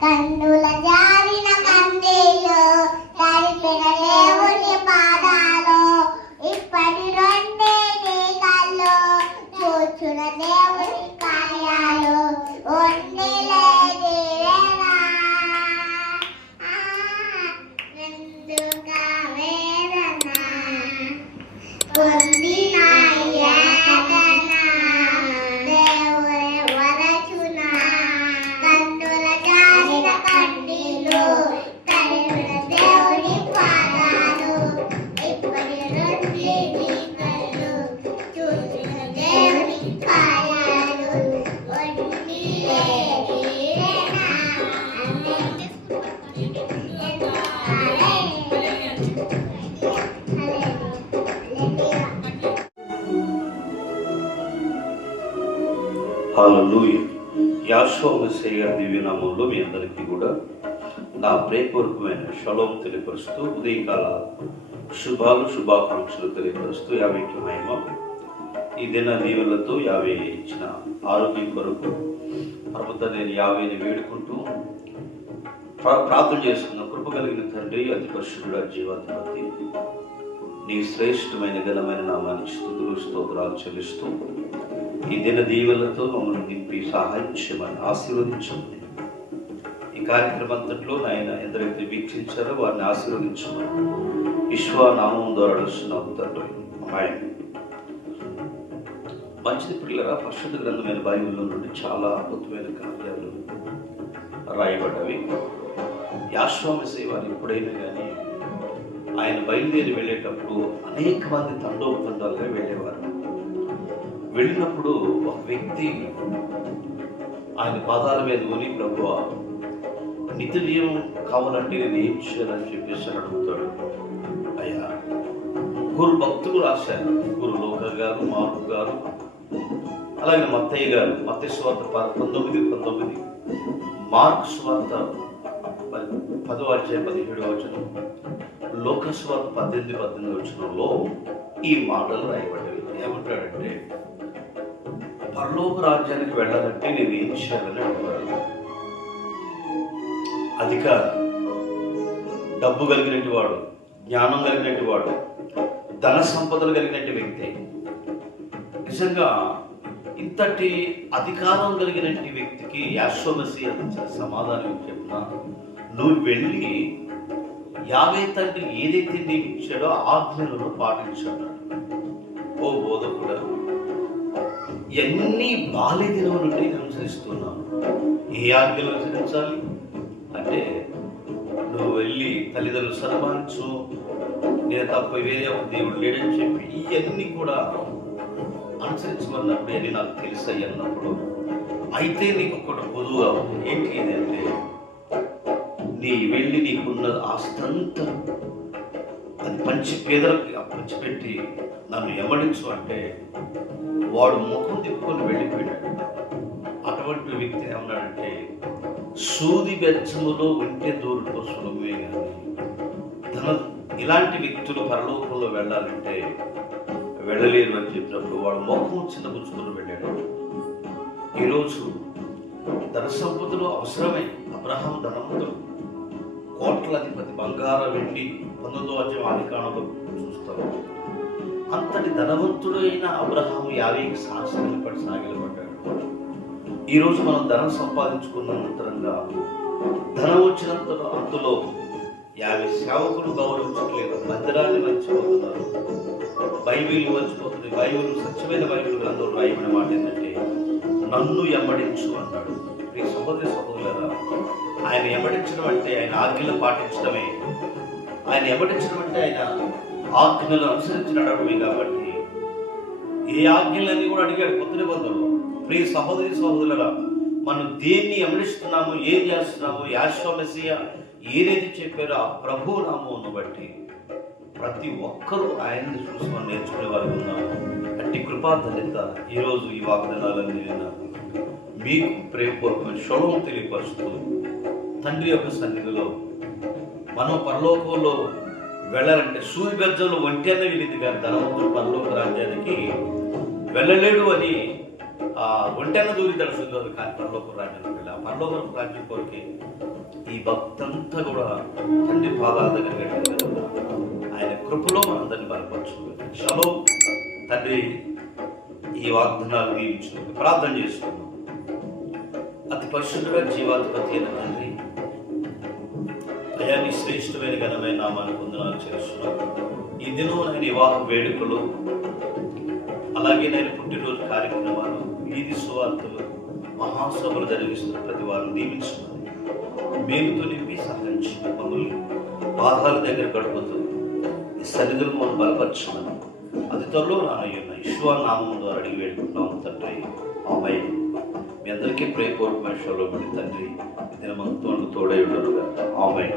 కన్నుల జారిన కందేలు కలిపిన దేవుని పాదాలు ఇప్పటి రెండే కళ్ళు చూచున దేవుని కార్యాలు పొందిన యాతన దేవుడే వరచున కన్నుల జారిన కందిలో కలిపిన దేవుని పాదాలు ఇప్పటి రెండే కళ్ళు చూసిన దేవుని కార్యాలు హల్లెలూయా. యాషోవ మెస్సయ్య గారి దివ్యనామంలో మీ అందరికీ కూడా నా ప్రేమపూర్వకమైన షలోమ్ తెలియపరుస్తూ ఉదయకాల శుభాకాంక్షలు తెలియపరుస్తూ 50కి మహిమ. ఈ దిన దీవెనలతో 50 ఇచ్చిన ఆరోగ్యం కొరకు ప్రభుత్వ నేను 50ని వేడుకుంటూ ప్రార్థన చేసుకున్న కృప కలిగిన తండ్రి, అతి పరిశుద్ధుడ, జీవాధిపతి, నీ శ్రేష్టమైన ఘనమైన నామానికి స్తుతులు స్తోత్రాలు చెల్లిస్తూ ఈ దిన దీవెనలతో మమ్మల్ని నింపి సహాయం చేయమని ఆశీర్వదించమని, ఈ కార్యక్రమం అంతట్లో నాయన ఎందరైతే వీక్షించారో వారిని ఆశీర్వదించమని నామం ద్వారా అడుగుతున్నాము తండ్రి. మంచిది పిల్లరా, పరిశుద్ధ గ్రంథమైన బైబిల్లో నుండి చాలా అద్భుతమైన కార్యాలు రాయబడ్డవి. యాషోవ మెస్సయ్య వారు ఎప్పుడైనా కానీ ఆయన బయలుదేరి వెళ్ళేటప్పుడు అనేక మంది తండోపతండాలుగా వెళ్ళేవారు. వెళ్ళినప్పుడు ఒక వ్యక్తి ఆయన పాదాల మీద కొని, ప్రభువా నిత్య జీవం కావాలంటే నేను ఏం చేయాలని చెప్పేసి అడుగుతాడు. అయ్యా, 3 భక్తులు రాశారు. 3 లోక గారు, మార్కు గారు, అలాగే మత్తయ్య గారు. మత్తయి సువార్త 19:19, మార్కు సువార్త 10:17, లోక సువార్త 18:18 ఈ మాటలు రాయబడ్డవి. ఏమంటాడంటే, పరలోక రాజ్యానికి వెళ్ళాలంటే నేను ఏం చేయాలని అడుగుతాడు. అధికారి, డబ్బు కలిగినట్టు వాడు, జ్ఞానం కలిగినట్టు వాడు, ధన సంపదలు కలిగినట్టు వ్యక్తి. నిజంగా ఇంతటి అధికారం కలిగినట్టు వ్యక్తికి యాషోవ మెస్సయ్య ఇచ్చిన సమాధానం చెప్పినా, నువ్వు వెళ్ళి యావే తండ్రి ఏదైతే నీకు ఇచ్చాడో ఆజ్ఞలను పాటించాడు. ఓ బోధకుడా, ఎన్ని బాల్యదినం నుండి నేను అనుసరిస్తున్నాను. ఏ ఆజ్ఞలు అనుసరించాలి అంటే, నువ్వు వెళ్ళి తల్లిదండ్రులు సన్మానించు, నేను తప్ప వేరే ఒక దేవుడు లేడని చెప్పి ఇవన్నీ కూడా అనుసరించమన్నప్పుడు అని నాకు తెలుసాయి అన్నప్పుడు, అయితే నీకు ఒకటి పొదువుగా ఉంది. ఏంటి అంటే, నీ వెళ్ళి నీకున్న ఆస్తంతా అది పేదలకు పంచిపెట్టి నన్ను ఎమ్మడించు అంటే, వాడు ముఖం తిప్పుకొని వెళ్ళిపోయాడు. అటువంటి వ్యక్తి ఏమన్నాడంటే, సూది బెచ్చములో ఉంటే దూరుతో సులభమే కానీ ఇలాంటి వ్యక్తులు పరలోకంలో వెళ్ళాలంటే వెళ్ళలేరు అని చెప్పినప్పుడు వాడు ముఖం చిన్నపుచ్చుకొని వెళ్ళాడు. ఈరోజు ధన సంపదలు అవసరమై అబ్రహాం ధనవంతుడు, కోట్లధిపతి, బంగారం, వెండి 19వ అధ్యాయం ఆదికాండంలో చూస్తాము. అంతటి ధనవంతుడైన అబ్రహాము 50కి సాగిలపడ్డాడు. ఈరోజు మనం ధనం సంపాదించుకున్నంతరంగా ధనం వచ్చినంత అంతలో 50 సేవకులు గౌరవించట్లేదు, మందిరాన్ని మర్చిపోతున్నారు, బైబిల్ మర్చిపోతుంది. బైబిల్ సత్యమైన బైబిల్ గ్రంథంలో రాయబడిన మాట ఏంటంటే, నన్ను ఎమ్మడించు అన్నాడు. ఈ సహోదరి సహోదరులారా, ఆయన ఎమ్మడించడం అంటే ఆయన ఆజ్ఞలు పాటించడమే. ఆయన ఎమ్మడించడం అంటే ఆయన ఆజ్ఞలు అనుసరించి నడవడమే. కాబట్టి ఏ ఆజ్ఞలన్నీ కూడా అడిగాడు కొత్త నిబంధనలో. ప్రియ సహోదరి సహోదరులారా, మనం దేన్ని ఎమ్మడిస్తున్నాము, ఏం చేస్తున్నాము, యాషోవ మెస్సయ్య ఏదైతే చెప్పారో ఆ ప్రభువు నామమును బట్టి ప్రతి ఒక్కరూ ఆయన్ని చూసి మనం నేర్చుకునే వారు ఉన్నాము. అట్టి కృపా ధన్యత ఈరోజు ఈ వాగ్దానాలన్నీ నేను మీకు ప్రేమపూర్వకమైన షలోమ్ తెలియపరుస్తూ, తండ్రి యొక్క సన్నిధిలో మనం పరలోకంలో వెళ్ళాలంటే సూది బెజ్జంలో ఒంటి అన్న వెళ్ళింది కానీ ధనవంతుడు పరలోక రాజ్యానికి వెళ్ళలేడు అని ఆ ఒంటెన్న దూరితాడు శుద్ధుడు కానీ పరలోక రాజ్యానికి వెళ్ళి ఆ పరలోక రాజ్యం కొరకే ఈ భక్తంతా కూడా తండ్రి పాదాల దగ్గర వెళ్ళారు కదా. ఆయన కృపలో మనందరినీ బలపరచు. చలో తండ్రి ఈ వాగ్దానాలు దీవించు. ప్రార్థన చేస్తున్నాం. అతి పరిశుద్ధుడ జీవాధిపతి అయిన తండ్రి, అయా నీ శ్రేష్టమైన ఘనమైన నామాన్ని వందనాలు చేస్తున్నాం. ఈ దినం నేను వివాహ వేడుకలు, అలాగే నేను పుట్టినరోజు కార్యక్రమాలు, వీధి సువార్తలు, మహాసభలు జరిగిస్తున్న ప్రతి వారిని దీవించుకున్నాను. మేలుతో నింపి సహకరించి మమ్మల్ని పాదాల దగ్గర గడుపుతూ ఈ సన్నిధులు మనం బలపరచున్నాను. అది త్వరలో రానయ్యున్న యెహోవా నామం ద్వారా అడిగి వేడుకుంటున్నాము తండ్రి. ఆమేన్. మీ అందరికీ ప్రేమపూర్వకమైన షోలో తండ్రి దినమంతా తోడై ఉండరుగా. ఆమేన్.